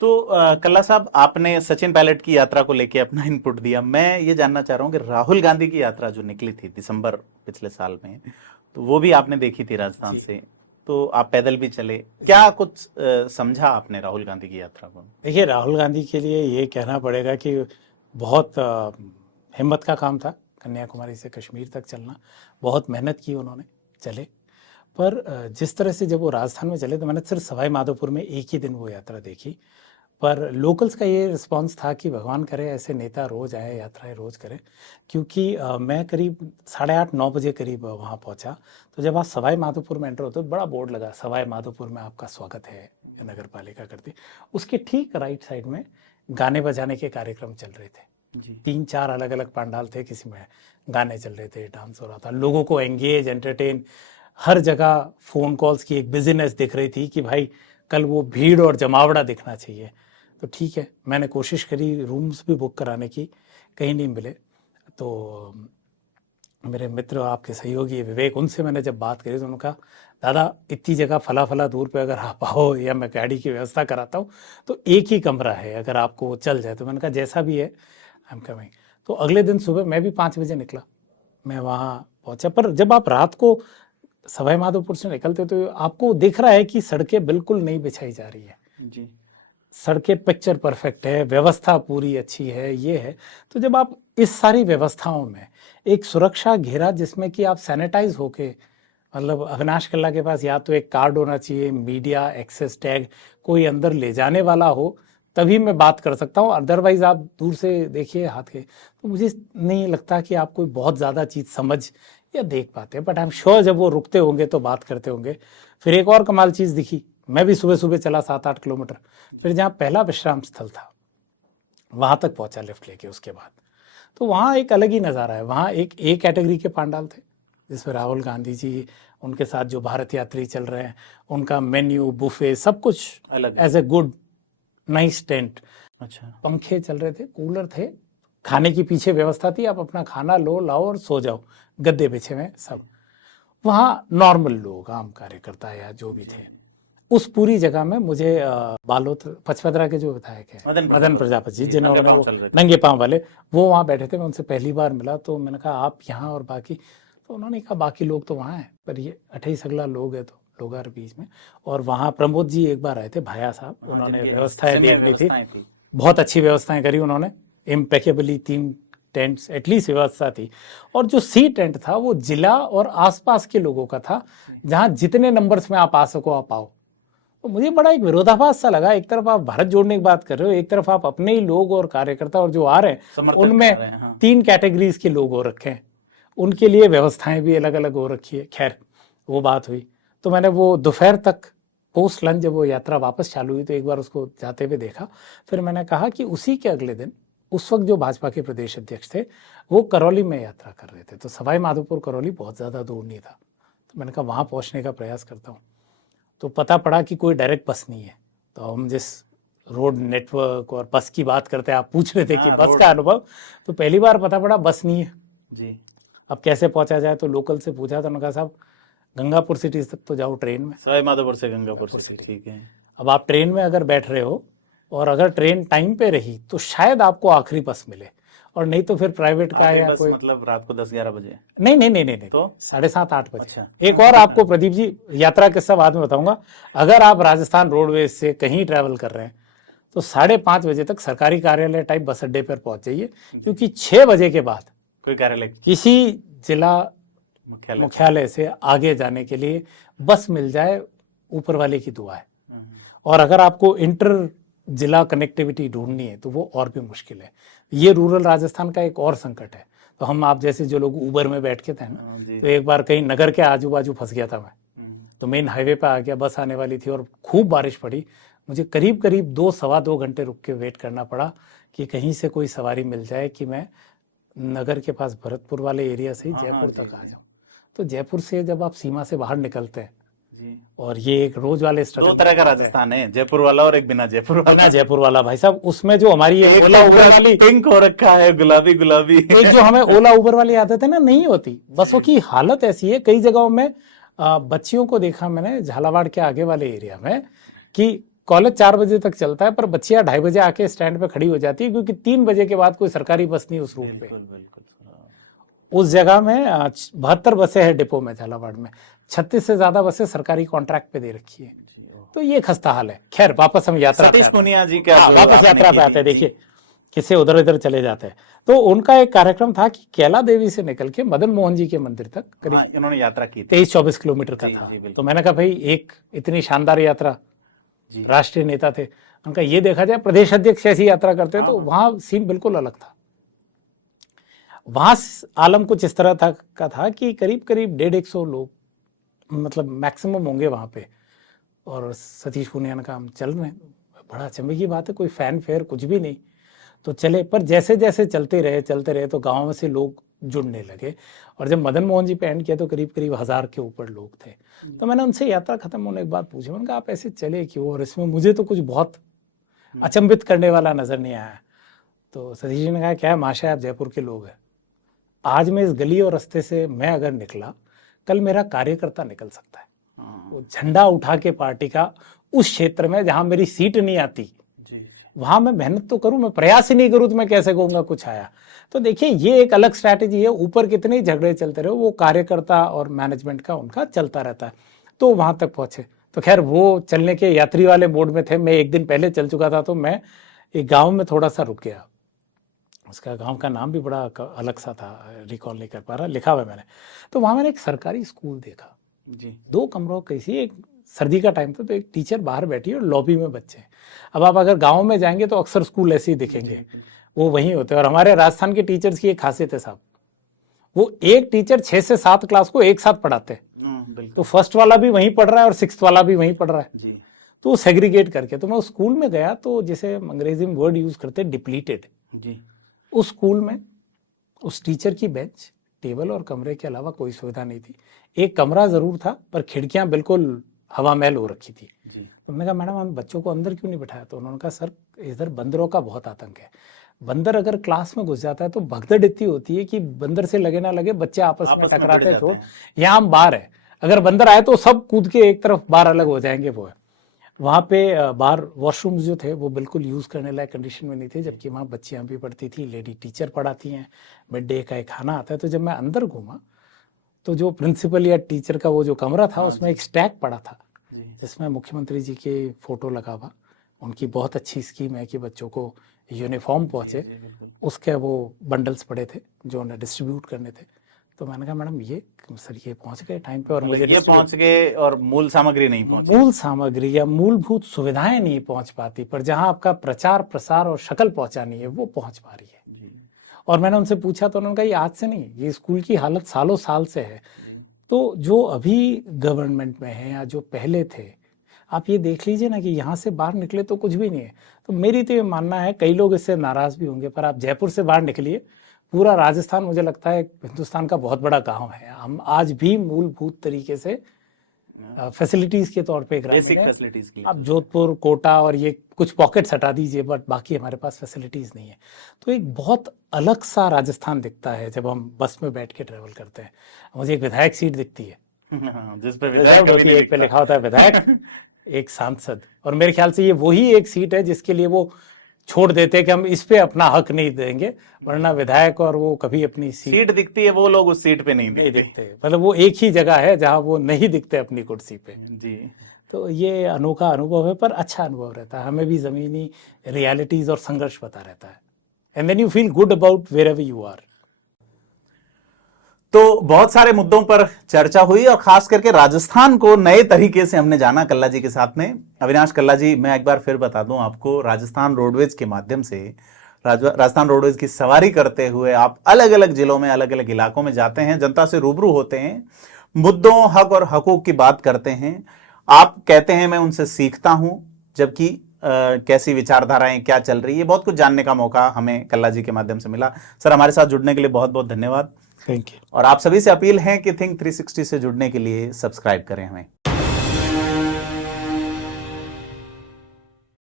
तो कल्ला साहब, आपने सचिन पायलट की यात्रा को लेके अपना इनपुट दिया। मैं ये जानना चाह रहा हूँ कि राहुल गांधी की यात्रा जो निकली थी दिसंबर पिछले साल में, तो वो भी आपने देखी थी राजस्थान जी से। तो आप पैदल भी चले, जी। क्या कुछ समझा आपने राहुल गांधी की यात्रा को? देखिए, राहुल गांधी के लिए ये कहना पड़ेगा कि बहुत हिम्मत का काम था कन्याकुमारी से कश्मीर तक चलना। बहुत मेहनत की उन्होंने, चले। पर जिस तरह से जब वो राजस्थान में चले तो मैंने सिर्फ सवाई माधोपुर में एक ही दिन वो यात्रा देखी। पर लोकल्स का ये रिस्पांस था कि भगवान करे ऐसे नेता रोज आए, यात्राएं रोज करें। क्योंकि मैं करीब 8:30-9 बजे करीब वहाँ पहुँचा। तो जब आप सवाई माधोपुर में एंटर होते हो, बड़ा बोर्ड लगा, सवाई माधोपुर में आपका स्वागत है, नगर पालिका करती। उसके ठीक राइट साइड में गाने बजाने के कार्यक्रम चल रहे थे। जी। 3-4 अलग अलग पंडाल थे, किसी में गाने चल रहे थे, डांस हो रहा था, लोगों को एंगेज, एंटरटेन। हर जगह फ़ोन कॉल्स की एक बिजीनेस दिख रही थी कि भाई कल वो भीड़ और जमावड़ा दिखना चाहिए। तो ठीक है, मैंने कोशिश करी रूम्स भी बुक कराने की, कहीं नहीं मिले। तो मेरे मित्र, आपके सहयोगी विवेक, उनसे मैंने जब बात करी तो उन्होंने कहा, दादा इतनी जगह फला फला दूर पे अगर आप आओ या मैं गाड़ी की व्यवस्था कराता हूँ तो एक ही कमरा है, अगर आपको चल जाए। तो मैंने कहा जैसा भी है, आई एम कमिंग। तो अगले दिन सुबह मैं भी 5 बजे निकला, मैं वहाँ पहुँचा। पर जब आप रात को सवाई माधोपुर से निकलते तो आपको दिख रहा है कि सड़कें बिल्कुल नहीं बिछाई जा रही है। जी। सड़कें पिक्चर परफेक्ट है, व्यवस्था पूरी अच्छी है, ये है। तो जब आप इस सारी व्यवस्थाओं में एक सुरक्षा घेरा जिसमें कि आप सैनिटाइज होके, मतलब अविनाश कल्ला के पास या तो एक कार्ड होना चाहिए, मीडिया एक्सेस टैग, कोई अंदर ले जाने वाला हो, तभी मैं बात कर सकता हूँ। अदरवाइज आप दूर से देखिए हाथ के, तो मुझे नहीं लगता कि आप कोई बहुत ज़्यादा चीज़ समझ या देख पाते हैं। बट आई एम श्योर जब वो रुकते होंगे तो बात करते होंगे। फिर एक और कमाल चीज़ दिखी, मैं भी सुबह सुबह चला 7-8 किलोमीटर, फिर जहाँ पहला विश्राम स्थल था वहाँ तक पहुँचा लिफ्ट लेके उसके बाद। तो वहाँ एक अलग ही नज़ारा है। वहाँ एक ए कैटेगरी के पांडाल थे जिसमें राहुल गांधी जी, उनके साथ जो भारत यात्री चल रहे हैं, उनका मेन्यू, बुफे, सब कुछ अलग। As a good nice tent. अच्छा। पंखे चल रहे थे, कूलर थे, खाने की पीछे व्यवस्था थी, आप अपना खाना लो, लाओ और सो जाओ, गद्दे बिछे हुए सब। वहाँ नॉर्मल लोग, आम कार्यकर्ता या जो भी थे। उस पूरी जगह में मुझे बालोद पचपदरा के जो विधायक है मदन प्रजापति जी, जिन्होंने वो नंगे पांव वाले, वो वहाँ बैठे थे। मैं उनसे पहली बार मिला तो मैंने कहा आप यहाँ और बाकी, तो उन्होंने कहा बाकी लोग तो वहाँ हैं, पर ये 28 लोग है तो लोग हर बीच में। और वहाँ प्रमोद जी एक बार आए थे, भाया साहब, उन्होंने व्यवस्थाएं देखनी थी, बहुत अच्छी व्यवस्थाएं करी उन्होंने, इम्पेकेबली। 3 टेंट्स एटलीस्ट व्यवस्था थी। और जो सी टेंट था वो जिला और आसपास के लोगों का था, जहाँ जितने नंबर्स में आप आ सको आप आओ। तो मुझे बड़ा एक विरोधाभास सा लगा, एक तरफ आप भारत जोड़ने की बात कर रहे हो, एक तरफ आप अपने ही लोग और कार्यकर्ता और जो आ रहे हैं उनमें 3 कैटेगरीज के लोग हो रखे हैं, उनके लिए व्यवस्थाएं भी अलग अलग हो रखी है। खैर वो बात हुई। तो मैंने वो दोपहर तक पोस्ट लंच जब वो यात्रा वापस चालू हुई तो एक बार उसको जाते हुए देखा। फिर मैंने कहा कि उसी के अगले दिन, उस वक्त जो भाजपा के प्रदेश अध्यक्ष थे वो करौली में यात्रा कर रहे थे, तो सवाई माधोपुर करौली बहुत ज़्यादा दूर नहीं था। तो मैंने कहा वहाँ पहुँचने का प्रयास करता हूँ। तो पता पड़ा कि कोई डायरेक्ट बस नहीं है। तो हम जिस रोड नेटवर्क और बस की बात करते हैं, आप पूछ रहे थे कि बस का अनुभव, तो पहली बार पता पड़ा बस नहीं है जी। अब कैसे पहुंचा जाए? तो लोकल से पूछा तो उन्होंने कहा साहब गंगापुर सिटी तक तो जाओ ट्रेन में, सवाई माधोपुर से गंगापुर सिटी। ठीक है। अब आप ट्रेन में अगर बैठ रहे हो और अगर ट्रेन टाइम पे रही तो शायद आपको आखिरी बस मिले, और नहीं तो फिर प्राइवेट का या कोई, मतलब रात को 10-11 बजे? नहीं नहीं नहीं नहीं, तो 7:30-8 बजे। अच्छा। एक और आपको प्रदीप जी यात्रा किस्सा बाद में बताऊंगा। अगर आप राजस्थान रोडवेज से कहीं ट्रैवल कर रहे हैं तो 5:30 बजे तक सरकारी कार्यालय टाइप बस अड्डे पर पहुंच जाइए, क्योंकि 6 बजे के बाद कोई कार्यालय, किसी जिला मुख्यालय से आगे जाने के लिए बस मिल जाए, ऊपर वाले की दुआ है। और अगर आपको इंटर जिला कनेक्टिविटी ढूंढनी है तो वो और भी मुश्किल है। ये रूरल राजस्थान का एक और संकट है। तो हम आप जैसे जो लोग ऊबर में बैठ के थे ना, तो एक बार कहीं नगर के आजू बाजू फंस गया था मैं, तो मेन हाईवे पे आ गया, बस आने वाली थी और खूब बारिश पड़ी। मुझे करीब करीब 2-2.25 घंटे रुक के वेट करना पड़ा कि कहीं से कोई सवारी मिल जाए कि मैं नगर के पास भरतपुर वाले एरिया से ही जयपुर तक आ जाऊं। तो जयपुर से जब आप सीमा से बाहर निकलते हैं, और ये एक रोज वाले दो तरह का राजस्थान है, जयपुर वाला और एक बिना जयपुर वाला। बिना जयपुर वाला भाई साहब, उसमें जो हमारी ये ओला उबर वाली पिंक हो रखा है, गुलाबी गुलाबी, एक जो हमें ओला उबर वाली आदत है ना, नहीं होती। बसों की हालत ऐसी है, कई जगहों में बच्चियों को देखा मैंने झालावाड़ के आगे वाले एरिया में कि कॉलेज 4 बजे तक चलता है, पर बच्चियां 2:30 बजे आके स्टैंड पे खड़ी हो जाती है, क्योंकि 3 बजे के बाद कोई सरकारी बस नहीं उस रूट पे। बिल्कुल बिल्कुल। उस जगह में 72 बसें हैं डिपो में झालावाड़ में, 36 से ज्यादा बसें सरकारी कॉन्ट्रैक्ट पे दे रखी है। तो ये खस्ता हाल है। खैर वापस हम यात्रा पे सतीश आते हैं। पूनिया जी का हाँ, जो वापस आपने यात्रा की पे आते थी, हैं। देखिए किसे उधर इधर चले जाते हैं। तो उनका एक कार्यक्रम था कि कैला देवी से निकल के मदन मोहन जी के मंदिर तक जी, हाँ, करीब इन्होंने यात्रा की थी। 23-24 किलोमीटर का जी, था। जी, बिल्कुल। तो मैंने कहा भाई एक इतनी शानदार यात्रा, जी। राष्ट्रीय नेता थे, उनका ये देखा जाए प्रदेश अध्यक्ष ऐसी यात्रा करते तो हाँ। वहां सीन बिल्कुल अलग था। वहां आलम कुछ इस तरह था कि करीब करीब 150 लोग मतलब मैक्सिमम होंगे वहां पे। और सतीश पूनिया ने कहा हम चल रहे हैं। बड़ा अचंभे की बात है, कोई फैन फेयर कुछ भी नहीं, तो चले। पर जैसे जैसे चलते रहे तो गांव में से लोग जुड़ने लगे। और जब मदन मोहन जी पे एंड किया तो करीब करीब 1000 के ऊपर लोग थे। तो मैंने उनसे यात्रा खत्म होने के बाद पूछा, मैंने कहा आप ऐसे चले क्यों, और इसमें मुझे तो कुछ बहुत अचंभित करने वाला नजर नहीं आया। तो सतीश जी ने कहा क्या है महाशय, आप जयपुर के लोग हैं, आज मैं इस गली और रास्ते से मैं अगर निकला, कल मेरा कार्यकर्ता निकल सकता है वो झंडा उठा के पार्टी का उस क्षेत्र में जहां मेरी सीट नहीं आती, वहां मैं मेहनत तो करूं, मैं प्रयास ही नहीं करूं तो मैं कैसे कहूंगा कुछ आया। तो देखिए ये एक अलग स्ट्रैटेजी है। ऊपर कितने ही झगड़े चलते रहे, वो कार्यकर्ता और मैनेजमेंट का उनका चलता रहता है। तो वहां तक पहुंचे। तो खैर वो चलने के यात्री वाले मोड में थे। मैं एक दिन पहले चल चुका था, तो मैं एक गांव में थोड़ा सा रुक गया। उसका गांव का नाम भी बड़ा अलग सा था, रिकॉल नहीं कर पा रहा, लिखा हुआ है मैंने। तो वहां मैंने एक सरकारी स्कूल देखा जी, 2 कमरों कैसी, एक सर्दी का टाइम था तो एक टीचर बाहर बैठी है और लॉबी में बच्चे। अब आप अगर गांव में जाएंगे तो अक्सर स्कूल ऐसे ही दिखेंगे, वो वहीं होते हैं। और हमारे राजस्थान के टीचर्स की एक खासियत है साहब, वो एक टीचर 6 से 7 क्लास को एक साथ पढ़ाते हैं। तो फर्स्ट वाला भी वहीं पढ़ रहा है और 6th वाला भी वहीं पढ़ रहा है जी। तो सेग्रीगेट करके। तो मैं उस स्कूल में गया, तो जैसे अंग्रेजी में वर्ड यूज करते हैं डिप्लीटेड जी। उस स्कूल में उस टीचर की बेंच, टेबल और कमरे के अलावा कोई सुविधा नहीं थी। एक कमरा जरूर था, पर खिड़कियां बिल्कुल हवा महल हो रखी थी जी। तो मैंने कहा मैडम हम बच्चों को अंदर क्यों नहीं बिठाया? तो उन्होंने कहा सर इधर बंदरों का बहुत आतंक है, बंदर अगर क्लास में घुस जाता है तो भगदड़ इतनी होती है कि बंदर से लगे ना लगे बच्चे आपस में टकराते हैं। छोड़, यहाँ हम बाहर है, अगर बंदर आए तो सब कूद के एक तरफ बाहर अलग हो जाएंगे। वो है वहाँ पे बाहर वॉशरूम्स जो थे वो बिल्कुल यूज करने लायक कंडीशन में नहीं थे, जबकि वहाँ बच्चियां भी पढ़ती थी, लेडी टीचर पढ़ाती हैं, मिड डे का एक खाना आता है। तो जब मैं अंदर घूमा तो जो प्रिंसिपल या टीचर का वो जो कमरा था उसमें एक स्टैक पड़ा था जिसमें मुख्यमंत्री जी के फोटो लगा हुआ। उनकी बहुत अच्छी स्कीम है कि बच्चों को यूनिफॉर्म पहुंचे, उसके वो बंडल्स पड़े थे जो उन्हें डिस्ट्रीब्यूट करने थे। तो मैंने कहा मैडम ये सर ये पहुंच गए टाइम पे और मुझे ये पहुंच गए और मूल सामग्री नहीं पहुंची, मूल सामग्री या मूलभूत सुविधाएं नहीं पहुंच पाती, पर जहां आपका प्रचार प्रसार और शक्ल पहुंचानी है वो पहुंच पा रही है। और मैंने उनसे पूछा तो उन्होंने कहा ये आज से नहीं, ये स्कूल की हालत सालों साल से है। तो जो अभी गवर्नमेंट में है या जो पहले थे, आप ये देख लीजिए ना कि यहाँ से बाहर निकले तो कुछ भी नहीं है। तो मेरी तो ये मानना है, कई लोग इससे नाराज भी होंगे, पर आप जयपुर से बाहर निकलिए, पूरा राजस्थान मुझे लगता है हिंदुस्तान का बहुत बड़ा गांव है। हम आज भी मूलभूत तरीके से फैसिलिटीज के तौर पे बेसिक फैसिलिटीज की, आप जोधपुर, कोटा और ये कुछ पॉकेट्स हटा दीजिए, बट बाकी हमारे पास फैसिलिटीज नहीं है। तो एक बहुत अलग सा राजस्थान दिखता है जब हम बस में बैठ के ट्रेवल करते हैं। मुझे एक विधायक सीट दिखती है जिस पे विधायक होती है, एक पे लिखा होता है विधायक एक सांसद, और मेरे ख्याल से ये वही एक सीट है जिसके लिए वो छोड़ देते हैं कि हम इस पे अपना हक नहीं देंगे, वरना विधायक और वो कभी अपनी सीट दिखती है, वो लोग उस सीट पे नहीं दिखते। मतलब वो एक ही जगह है जहां वो नहीं दिखते अपनी कुर्सी पे जी। तो ये अनोखा अनुभव है, पर अच्छा अनुभव रहता है। हमें भी जमीनी रियलिटीज और संघर्ष पता रहता है, and then you feel good about wherever you are. तो बहुत सारे मुद्दों पर चर्चा हुई और खास करके राजस्थान को नए तरीके से हमने जाना कल्ला जी के साथ में। अविनाश कल्ला जी, मैं एक बार फिर बता दूं आपको, राजस्थान रोडवेज के माध्यम से राजस्थान रोडवेज की सवारी करते हुए आप अलग अलग जिलों में, अलग अलग इलाकों में जाते हैं, जनता से रूबरू होते हैं, मुद्दों, हक और हकूक की बात करते हैं। आप कहते हैं मैं उनसे सीखता हूं, जबकि कैसी विचारधाराएं क्या चल रही है, बहुत कुछ जानने का मौका हमें कल्ला जी के माध्यम से मिला। सर, हमारे साथ जुड़ने के लिए बहुत बहुत धन्यवाद। Thank you. और आप सभी से अपील है कि थिंक 360 से जुड़ने के लिए सब्सक्राइब करें हमें।